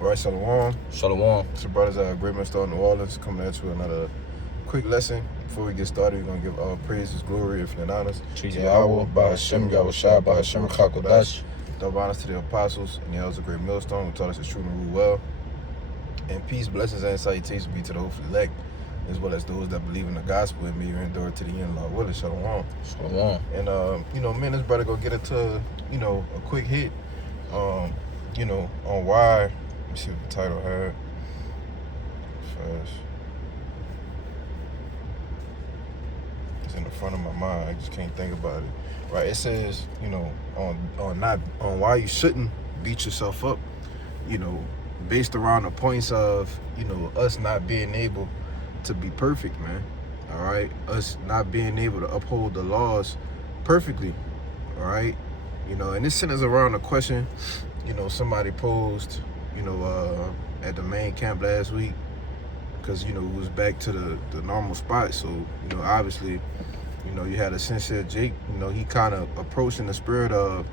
All right, Shalom. Shalom. It's your brothers at Great Men Star New Orleans coming at you with another quick lesson. Before we get started, we're going to give all praises, glory, and honors To Yahweh, by Hashem, Yahushua, by Hashem, Chakodash. Double honors to the apostles and the elders of Great Millstone who taught us the truth and rule well. And peace, blessings, and salutations be to the hopeful elect, as well as those that believe in the gospel and may endure to the end. Lord willing, Shalom. Shalom. And me and this brother go get into a quick hit, on why. Let me see what the title had. Fast. It's in the front of my mind. I just can't think about it. Right? It says, on why you shouldn't beat yourself up. Based around the points of us not being able to be perfect, man. All right, us not being able to uphold the laws perfectly. All right, and this centers around a question somebody posed at the main camp last week, because it was back to the normal spot. So obviously you had a sincere Jake. He kind of approached in the spirit of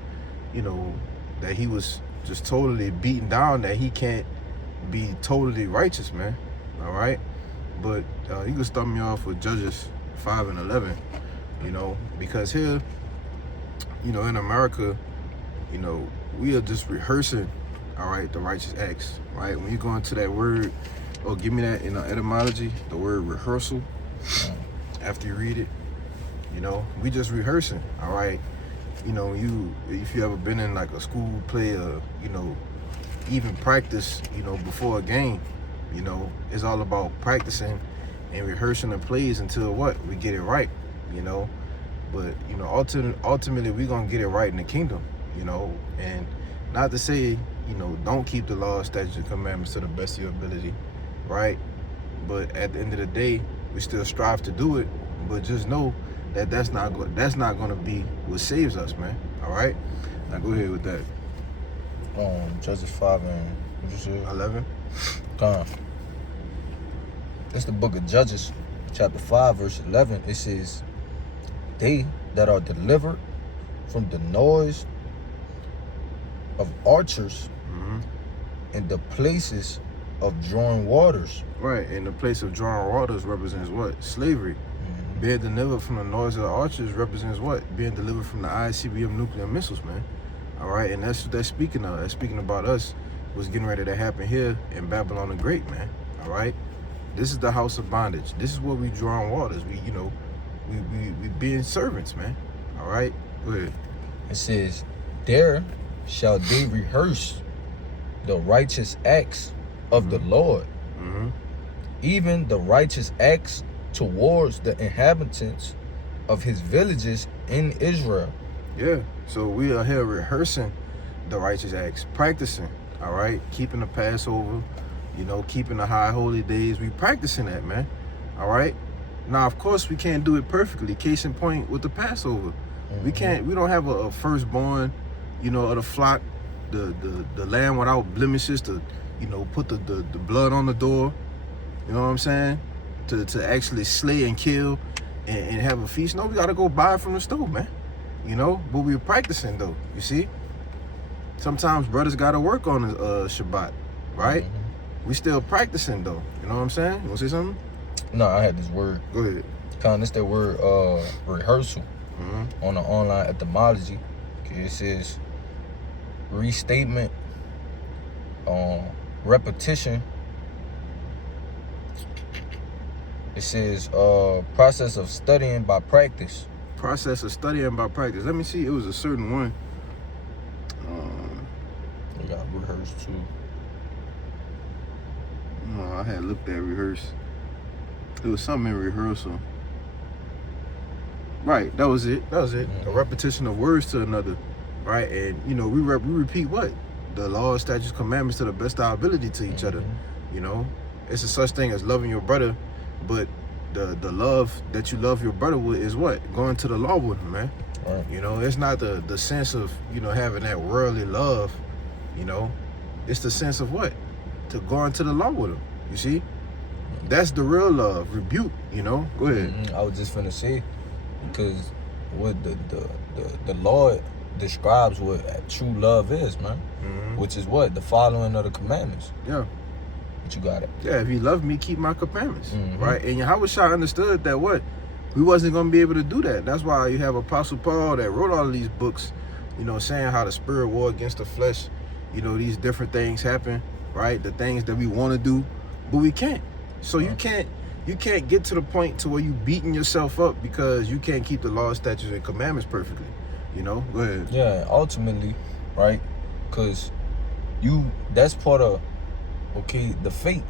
that he was just totally beaten down, that he can't be totally righteous, man. All right, but he could start me off with Judges 5 and 11, because here in America, we are just rehearsing, all right, the righteous acts, right? When you go into that word, give me that in etymology, the word rehearsal, after you read it, we just rehearsing, all right? If you ever been in like a school play or, even practice, before a game, it's all about practicing and rehearsing the plays until we get it right, but, ultimately we're going to get it right in the kingdom, and not to say, don't keep the law, statutes, and commandments to the best of your ability, right? But at the end of the day, we still strive to do it, but just know that that's not going to be what saves us, man. All right? Now go ahead with that. Judges 5 and what you said? 11. It's the book of Judges, chapter 5, verse 11. It says, they that are delivered from the noise of archers in the places of drawing waters. Right, and the place of drawing waters represents what? Slavery. Being delivered from the noise of the archers represents what? Being delivered from the ICBM nuclear missiles, man. All right, and that's what that's speaking of. That's speaking about us. What's getting ready to happen here in Babylon the Great, man. All right, this is the house of bondage. This is where we drawing waters. We being servants, man. All right, go ahead. It says, there shall they rehearse the righteous acts of the Lord, even the righteous acts towards the inhabitants of his villages in Israel. Yeah, so we are here rehearsing the righteous acts, practicing, all right, keeping the Passover, keeping the high holy days. We practicing that, man, all right. Now, of course, we can't do it perfectly. Case in point with the Passover, we don't have a firstborn, of the flock, the lamb without blemishes to, put the blood on the door. You know what I'm saying? To actually slay and kill and have a feast. No, we got to go buy it from the store, man. But we're practicing, though. You see? Sometimes brothers got to work on the Shabbat, right? We still practicing, though. You know what I'm saying? You want to say something? No, I had this word. Go ahead. It's that word rehearsal on the online etymology. Okay, it says restatement, repetition. It says process of studying by practice. Process of studying by practice. Let me see. It was a certain one. You got rehearse too. No, I had looked at rehearse. It was something in rehearsal. Right, that was it. A repetition of words to another. Right, and we repeat what? The law, statutes, commandments to the best of our ability to each other. It's a such thing as loving your brother, but the love that you love your brother with is what? Going to the law with him, man. Right. It's not the sense of having that worldly love. It's the sense of what? To go into the law with him. You see? That's the real love. Rebuke, Go ahead. I was just finna say, because with the Lord describes what true love is, man. Mm-hmm. Which is what? The following of the commandments. Yeah. But you got it. Yeah, if you love me, keep my commandments. Mhm. Right? And Yahushua understood that what? We wasn't going to be able to do that. That's why you have Apostle Paul that wrote all of these books, saying how the spirit war against the flesh, these different things happen, right? The things that we want to do, but we can't. So you can't get to the point to where you beating yourself up because you can't keep the law, statutes, and commandments perfectly. Go ahead. Yeah, ultimately, right? Because that's part of, the fate.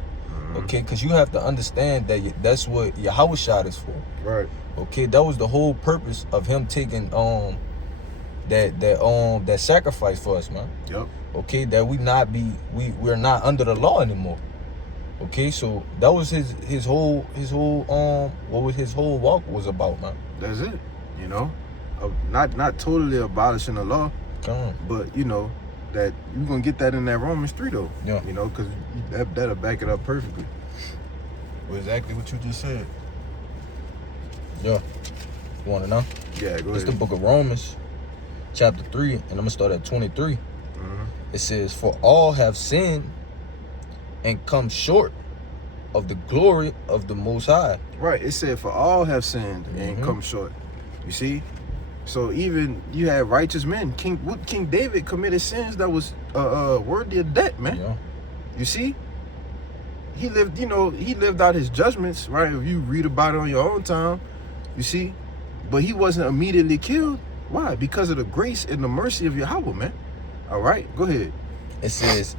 Okay, because you have to understand that that's what Yahushua is for. Right. Okay, that was the whole purpose of him taking that sacrifice for us, man. Yep. Okay, that we're not under the law anymore. Okay, so that was his whole what was his whole walk was about, man. That's it. Not totally abolishing the law, but that you're gonna get that in that Romans 3 though. Yeah. Because that'll back it up perfectly. Well, exactly what you just said. Yeah. You wanna know? Yeah, go It's ahead. the book of Romans, chapter 3, and I'm gonna start at 23. Mm-hmm. It says, "For all have sinned and come short of the glory of the Most High." Right. It said, "For all have sinned and come short." You see. So even you had righteous men. King David committed sins that was worthy of death, man. Yeah. You see, he lived out his judgments, right? If you read about it on your own time, you see, but he wasn't immediately killed. Why? Because of the grace and the mercy of Yahweh, man. All right, go ahead. It says,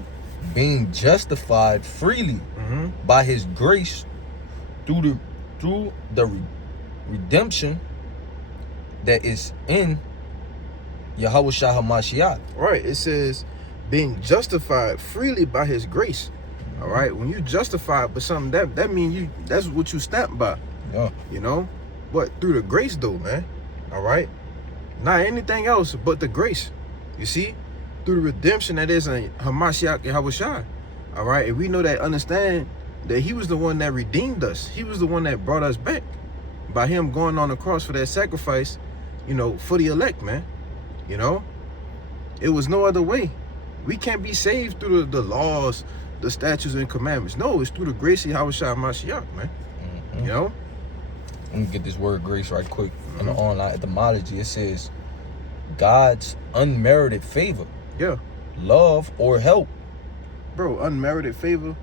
"Being justified freely by His grace through the redemption that is in Yahushua HaMashiach." Right. It says, being justified freely by His grace. All right. When you justified by something, that means that's what you stamped by. Yeah. But through the grace though, man. All right. Not anything else but the grace. You see, through the redemption that is in Hamashiach Yahushua. All right. And we know that, understand that He was the one that redeemed us. He was the one that brought us back by Him going on the cross for that sacrifice, for the elect, man. It was no other way. We can't be saved through the laws, the statutes, and commandments. No, it's through the grace of Yahushua Mashiach, man. Let me get this word grace right quick. In the online etymology, it says God's unmerited favor, Yeah. love, or help. Bro, unmerited favor.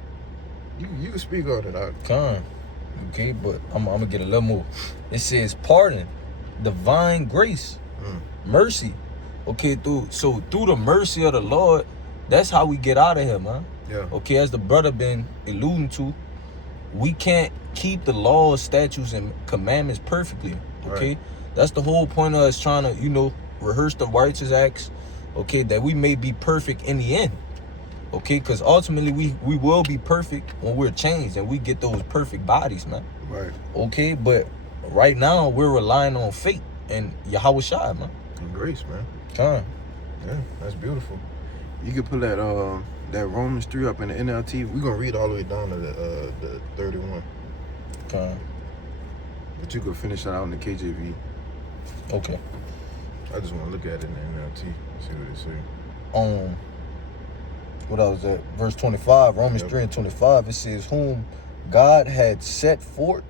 You can speak on it. Okay, but I'm gonna get a little more. It says pardon, divine grace, mercy. Okay, through the mercy of the Lord, that's how we get out of here, man. Yeah. Okay, as the brother been alluding to, we can't keep the laws, statutes, and commandments perfectly. Okay, Right. That's the whole point of us trying to, rehearse the righteous acts. Okay, that we may be perfect in the end. Okay, because ultimately we will be perfect when we're changed and we get those perfect bodies, man. Right. Okay, but right now we're relying on faith and Yahushua, man. And grace, man. Yeah, that's beautiful. You can put that Romans 3 up in the NLT. We're gonna read all the way down to the 31. But you can finish that out in the KJV. Okay. I just want to look at it in the NLT, see what it say. What else was that? Verse 25, Romans 3 and 25, it says, "Whom God had set forth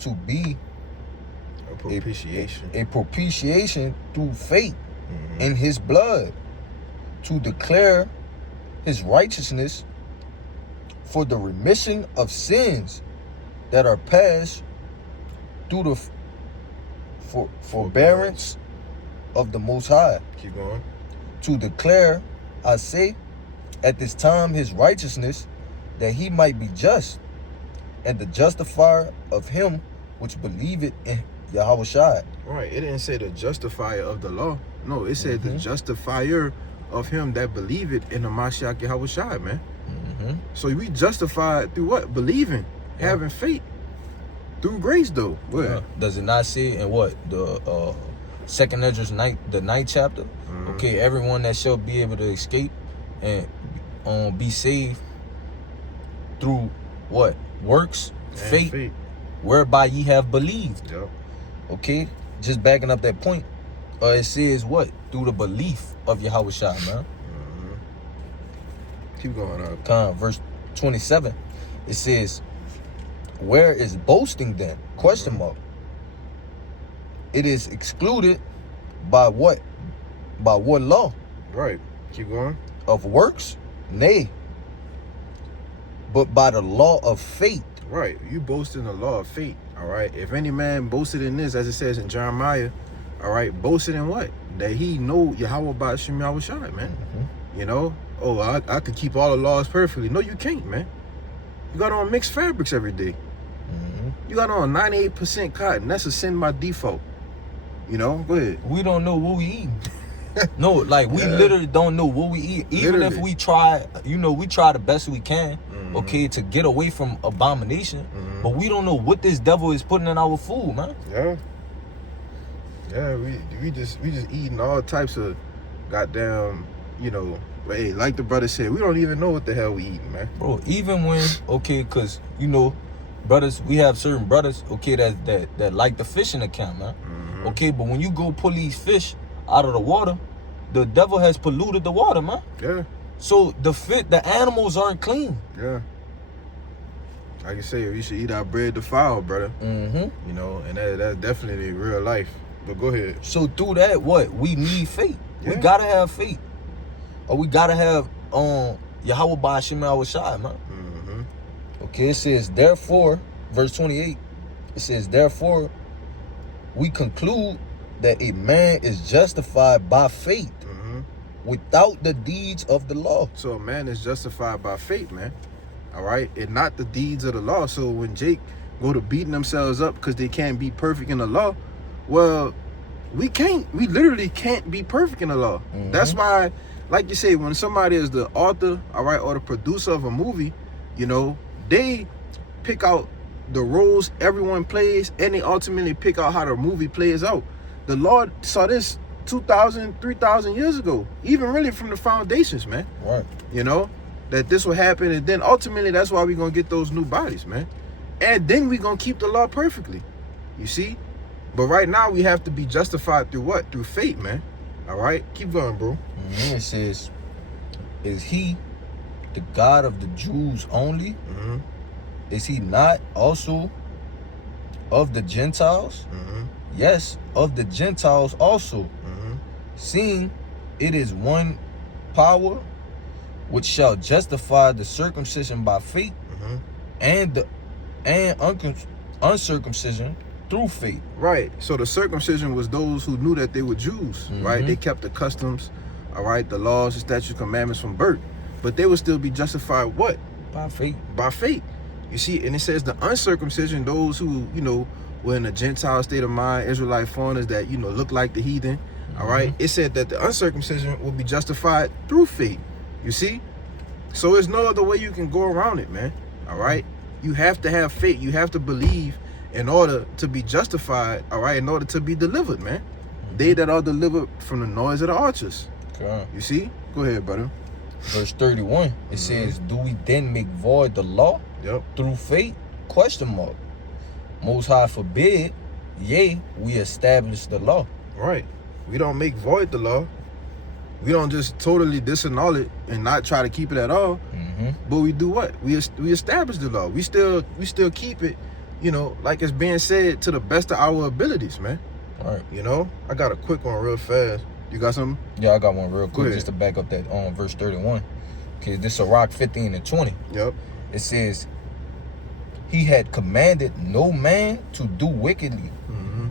to be A propitiation. a propitiation through faith in His blood, to declare His righteousness for the remission of sins that are past through the forbearance of the Most High." Keep going. To declare, I say, at this time His righteousness, that He might be just, and the justifier of him which believeth in Yahushua. Right. It didn't say the justifier of the law. No, it said the justifier of him that believeth in the Mashiach Yahushua, man. So we justified through what? Believing, having faith. Through grace, though. What? Does it not say in what? The Second Esdras the 9th chapter? Okay, everyone that shall be able to escape and be saved through what? Works, faith, whereby ye have believed. Yep. Okay, just backing up that point. It says what? through the belief of Yahweh Shai, man. Keep going up. Verse 27, it says, where is boasting then? Question mark. It is excluded by what? By what law? Right. Keep going. Of works? Nay. But by the law of faith. Right. You boast in the law of faith. All right. If any man boasted in this, as it says in Jeremiah, all right, boasted in what? That he know Yahweh Ba'ashem Yahweh Shai, man. You know? Oh, I could keep all the laws perfectly. No, you can't, man. You got on mixed fabrics every day. You got on 98% cotton. That's a sin by default. You know? Go ahead. We don't know what we eat. No, like we literally don't know what we eat. Even if we try, you know, we try the best we can, okay, to get away from abomination. But we don't know what this devil is putting in our food, man. Yeah. Yeah, we just eating all types of goddamn, you know, hey, like the brother said, we don't even know what the hell we eating, man. Bro, even when, okay, because, you know, brothers, we have certain brothers, okay, that like the fishing account, man. Okay, but when you go pull these fish out of the water, the devil has polluted the water, man. Yeah. So the animals aren't clean. Yeah. Like you say, we should eat our bread defiled, brother. You know, and that's definitely real life. But go ahead. So through that, what? We need faith. Yeah. We gotta have faith. Or we gotta have Yahweh Ba'ashem Yahweh Shai, man. Okay, it says, therefore, verse 28, it says, therefore, we conclude that a man is justified by faith without the deeds of the law. So a man is justified by faith, man. All right? And not the deeds of the law. So when Jake go to beating themselves up because they can't be perfect in the law, well, we literally can't be perfect in the law. That's why, like you say, when somebody is the author, all right, or the producer of a movie, you know, they pick out the roles everyone plays, and they ultimately pick out how the movie plays out. The Lord saw this 2,000, 3,000 years ago, even really from the foundations, man. Right. You know, that this will happen, and then ultimately that's why we're going to get those new bodies, man. And then we're going to keep the law perfectly. You see? But right now we have to be justified through what? Through faith, man. All right? Keep going, bro. It says, is he the God of the Jews only? Is he not also of the Gentiles? Yes, of the Gentiles also. Seeing it is one power which shall justify the circumcision by faith and uncircumcision through faith. Right. So the circumcision was those who knew that they were Jews, right? They kept the customs, all right, the laws, the statutes, commandments from birth. But they would still be justified what? By faith. By faith. You see, and it says the uncircumcision, those who, you know, were in a Gentile state of mind, Israelite foreigners that, you know, look like the heathen, all right? It said that the uncircumcision will be justified through faith. You see? So there's no other way you can go around it, man. All right? You have to have faith. You have to believe in order to be justified, all right, in order to be delivered, man. They that are delivered from the noise of the archers. Okay. You see? Go ahead, brother. Verse 31, it says, do we then make void the law through faith? Question mark. Most High forbid, yea, we establish the law. Right. We don't make void the law. We don't just totally disannul it and not try to keep it at all. But we do what? We establish the law. We still keep it, you know, like it's being said, to the best of our abilities, man. All right. You know, I got a quick one real fast. You got something? Yeah, I got one real quick just to back up that verse 31. Okay, this is Sirach 15 and 20. Yep. It says, he had commanded no man to do wickedly,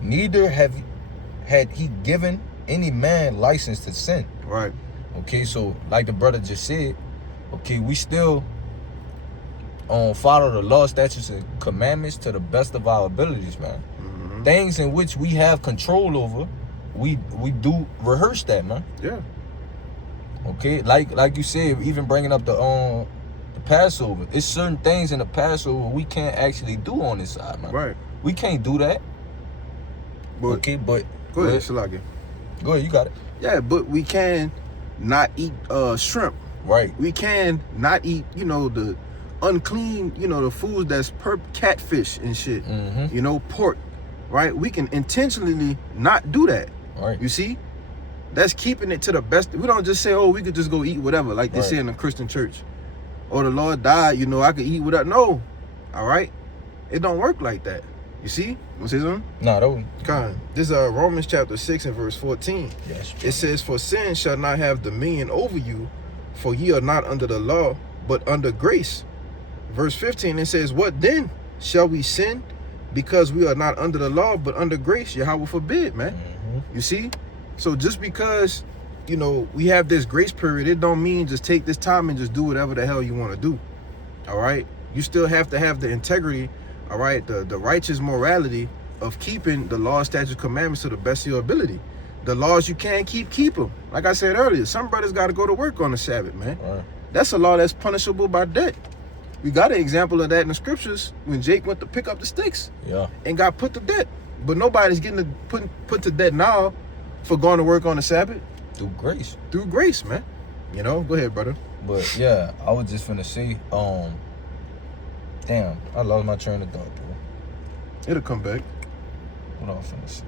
neither had he given any man license to sin. Right. Okay, so like the brother just said, okay, we still follow the law, statutes, and commandments to the best of our abilities, man. Things in which we have control over, we do rehearse that, man. Yeah. Okay, like you said, even bringing up the Passover, it's certain things in the Passover we can't actually do on this side, man. Right. We can't do that. But, okay, but go ahead, Shalaki. Go ahead, you got it. Yeah, but we can not eat shrimp. Right. We can not eat, you know, the unclean, you know, the foods that's catfish and shit. You know, pork. Right? We can intentionally not do that. Right. You see? That's keeping it to the best. We don't just say, oh, we could just go eat whatever, like they say in the Christian church. Or the Lord died, you know, I could eat whatever. No. All right? It don't work like that. You see? You want to say something? No, that one. Kind. This is Romans chapter 6 and verse 14. Yes. It says, for sin shall not have dominion over you, for ye are not under the law, but under grace. Verse 15, it says, what then? Shall we sin because we are not under the law, but under grace? Yahweh forbid, man. You see? So just because, you know, we have this grace period, it don't mean just take this time and just do whatever the hell you want to do. All right? You still have to have the integrity, all right, the righteous morality of keeping the law, statutes, commandments to the best of your ability. The laws you can't keep them. Like I said earlier, some brothers got to go to work on the Sabbath, man. Right. That's a law that's punishable by death. We got an example of that in the scriptures when Jake went to pick up the sticks and got put to death. But nobody's getting put to death now for going to work on the Sabbath. Through grace. Through grace, man. You know, go ahead, brother. But yeah, I was just finna say, damn, I lost my train of thought, bro. It'll come back. What I was finna say?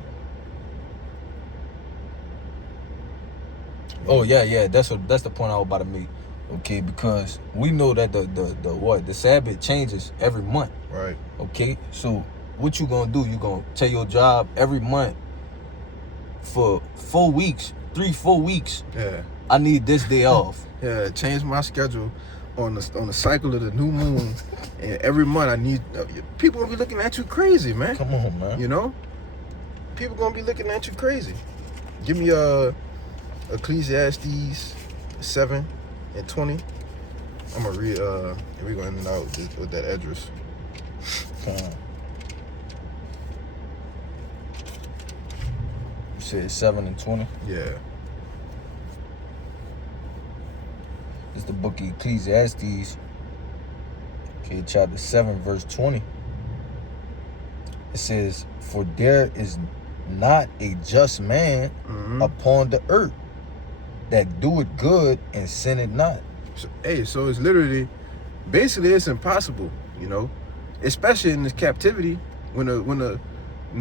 Oh yeah, that's the point I was about to make. Okay, because we know that the Sabbath changes every month. Right. Okay, so what you gonna do? You gonna tell your job every month for 4 weeks, 3-4 weeks. Yeah. I need this day off. Yeah, change my schedule on the cycle of the new moon, and every month I need. People gonna be looking at you crazy, man. Come on, man. You know, people gonna be looking at you crazy. Give me Ecclesiastes 7 and 20. I'm gonna read. We're gonna end it out with that address. You said 7 and 20. Yeah. It's the book of Ecclesiastes, okay, chapter 7, verse 20. It says, for there is not a just man upon the earth that doeth good and sinneth not. So it's literally, basically, it's impossible, you know, especially in this captivity when the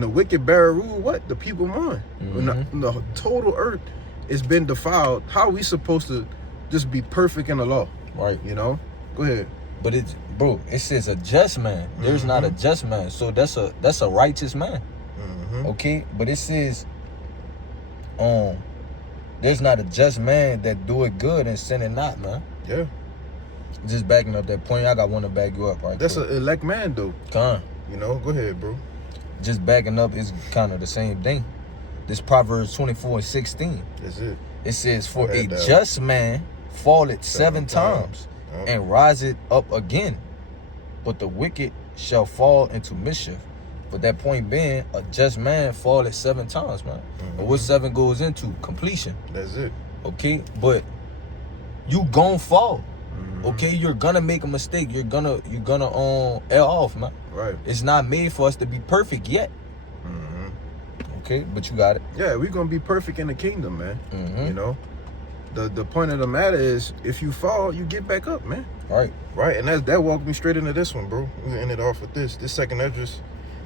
wicked bear rule. What the people mourn when the total earth has been defiled. How are we supposed to just be perfect in the law? Right. You know. Go ahead. But it says a just man. There's not a just man. So that's a righteous man. Okay, but it says there's not a just man that do it good and sin it not, man. Yeah. Just backing up that point, I got one to back you up, right? That's an elect man, though. You know, go ahead, bro. Just backing up is kind of the same thing. This Proverbs 24 and 16. That's it. It says, for a just man falleth 7 times and riseth up again, but the wicked shall fall into mischief. But that point being, a just man falleth 7 times, man. And what 7 goes into? Completion. That's it. Okay, but you gon' fall. Okay, you're gonna make a mistake. You're gonna L off, man. Right. It's not made for us to be perfect yet. Okay, but you got it. Yeah, we're gonna be perfect in the kingdom, man. You know, the point of the matter is, if you fall, you get back up, man. Right. Right, and that walked me straight into this one, bro. We're gonna end it off with this. This second address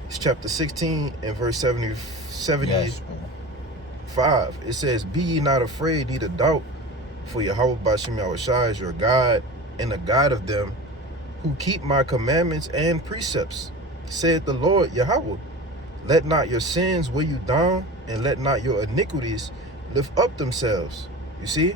is chapter 16 and verse 75. Yes, It says, be ye not afraid, neither doubt, for Yahweh Bashim Yahushua is your God, and the God of them who keep my commandments and precepts, saith the Lord Yahweh. Let not your sins weigh you down, and let not your iniquities lift up themselves. You see?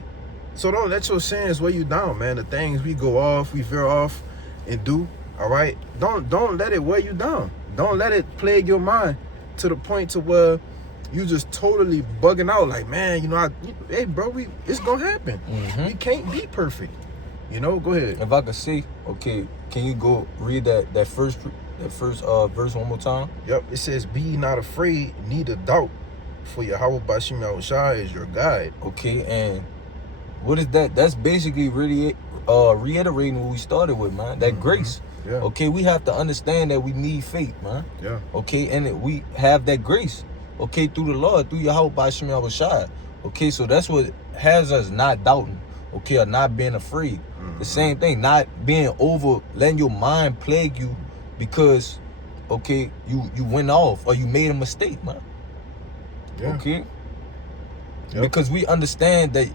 So don't let your sins weigh you down, man. The things we go off, we veer off and do, all right? Don't let it weigh you down. Don't let it plague your mind to the point to where you just totally bugging out like, man, you know, hey, bro, it's gonna happen. We can't be perfect. You know, go ahead. If I could see, okay, can you go read that first verse one more time? Yep, it says, be ye not afraid, neither doubt, for Yahweh Bashim Yahushua is your guide. Okay, and what is that? That's basically really reiterating what we started with, man. That grace. Yeah. Okay, we have to understand that we need faith, man. Yeah. Okay, and we have that grace. Okay, through the Lord, through Yahweh Bashim Yahushua. Okay, so that's what has us not doubting. Okay, or not being afraid. The same thing, not being letting your mind plague you because, okay, you went off or you made a mistake, man. Yeah. Okay. Yep. Because we understand that,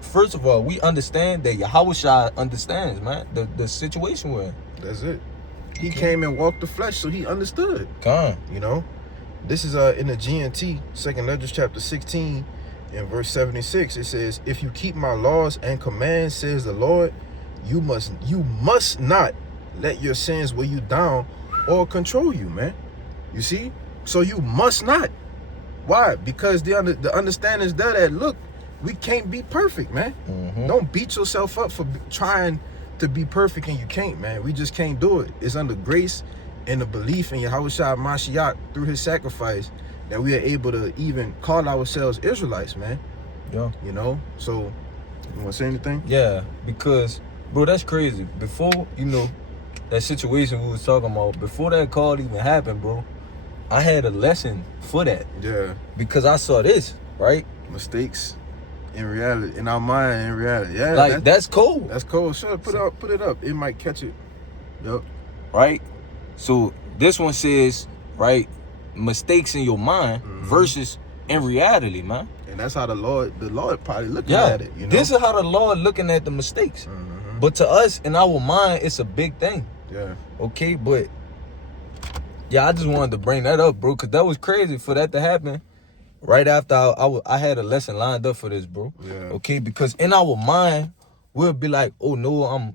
first of all, we understand that Yahushua understands, man, the situation we're in. That's it. He came and walked the flesh, so he understood. Come. You know? This is in the GNT, 2nd Letters, chapter 16, in verse 76. It says, if you keep my laws and commands, says the Lord, you must not let your sins weigh you down or control you, man. You see? So you must not. Why? Because the understanding is there that, look, we can't be perfect, man. Mm-hmm. Don't beat yourself up for trying to be perfect and you can't, man. We just can't do it. It's under grace and the belief in Yahushua Mashiach through his sacrifice that we are able to even call ourselves Israelites, man. Yeah. You know? So, you want to say anything? Yeah, because, bro, that's crazy. Before, you know, that situation we was talking about, before that call even happened, bro, I had a lesson for that. Yeah. Because I saw this, right? Mistakes in reality, in our mind, in reality. Yeah. Like, that's cool. That's cool. Sure, put it up. It might catch it. Yep. Right? So this one says, right, mistakes in your mind versus in reality, man. And that's how the Lord probably looking Yeah. at it. You know? This is how the Lord looking at the mistakes. Mm-hmm. But to us, in our mind, it's a big thing. Yeah. Okay, but yeah, I just wanted to bring that up, bro, because that was crazy for that to happen right after I had a lesson lined up for this, bro. Yeah. Okay, because in our mind, we'll be like, oh no,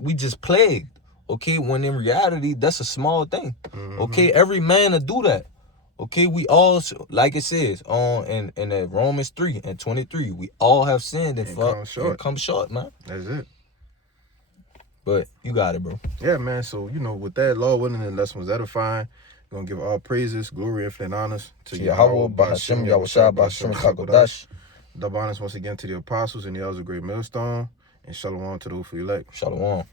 we just plagued. Okay, when in reality, that's a small thing. Okay, every man will do that. Okay, we all, like it says in that Romans 3:23, we all have sinned and come short, man. That's it. But you got it, bro. Yeah, man. So, you know, with that, Lord willing, the lesson was edifying. We're going to give all praises, glory, infinite honors to Yahweh, Bahashem, Yahushua, Bahashem, Chakodash. Double honors once again to the apostles and the elders of Great Millstone. And shalom to those who elect. Shalom.